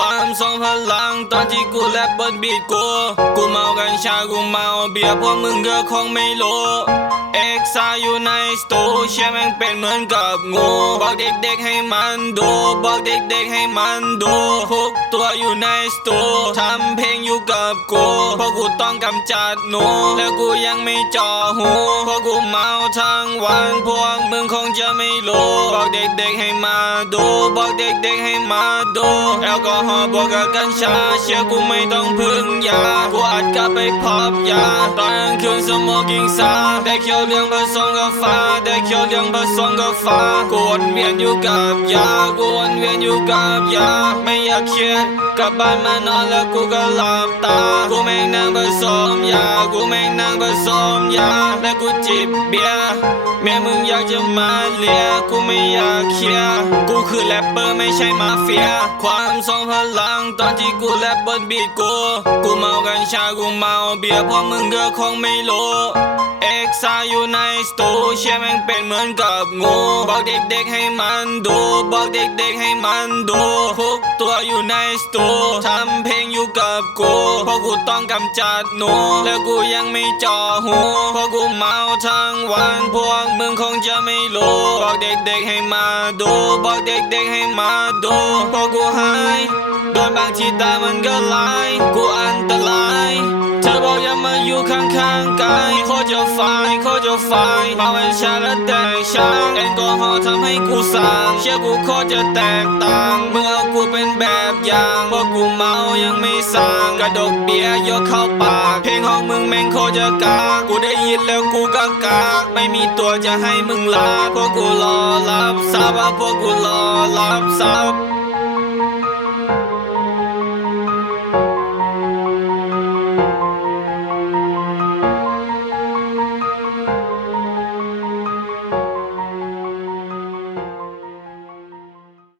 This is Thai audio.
ความทรงพลังตอนที่กูแรปบนบีทกู กูเมากัญชากูเมาเบียร์พวกมึงก็คงไม่รู้เอ็กซ่าอยู่ในสตูเชื่อแม่งเป็นเหมือนกับงูบอกเด็กๆให้มันดูบอกเด็กๆให้มันดูทุกตัวอยู่ในสตูทำเพลงอยู่กับกูเพราะกูต้องกำจัดหนูแล้วกูยังไม่จ่อหูเพราะกูเมาทั้งวันพวกมึงคงจะไม่รู้บอกเด็กๆให้มาดูบอกเด็กๆให้มาดูแอลกอฮอบวกกับกัญชา เชื่อกูไม่ต้องพึ่งยา กูอัดกลับไปพอบยาตอนกลางคืนสมอกิงซาได้เคียวเรื่องผสมกับฟ้าได้เคียวเรื่องผสมกับฟ้ากูวนเวียนอยู่กับยากูวนเวียนอยู่กับยาไม่อยากเครียด กลับบ้านมานอนแล้วกูก็หลับตา กูแม่งนั่งผสมยา กูแม่งนั่งผสมยา แล้วกูจิบเบียร์แม่มึงอยากจะมาเลีย กูไม่อยากเคลียร์ กูคือแรปเปอร์ไม่ใช่มาเฟีย ความทรงพลังตอนที่กูแรปบนบีทกู กูเมากัญชา กูเมาเบียร์พวกมึงก็คงไม่รู้เอ็กซ่าอยู่ในสตูเชื่อแม่งเป็นเหมือนกับงู บอกเด็กๆให้มันดู บอกเด็กๆให้มันดูทุกตัวอยู่ในสตูทำเพลงอยู่กับกูเพราะกูต้องกำจัดหนู แล้วกูยังไม่จ่อหูเพราะกูเมาทั้งวันพวกมึงคงจะไม่รู้บอกเด็กๆให้มาดูบอกเด็กๆให้มาดูเพราะกูหายโดนบางทีตามันก็ลายกู จะไฟโคจะไฟเมาเป็นชาและแตกช่างแอลกอฮอล์ทำให้กูสั่งเชื่อกูโคจะแตกต่างเมึงเอกูเป็นแบบอย่างเพราะกูเมายังไม่สั่งกระดกเบียร์ยกเข้าปาก เพลงของมึงแม่งโคจะกากกูได้ยินแล้วกูก็กากไม่มีตัวจะให้มึงลาเพราะกูรอรับทราบว่าพวกกูรอรับทราบ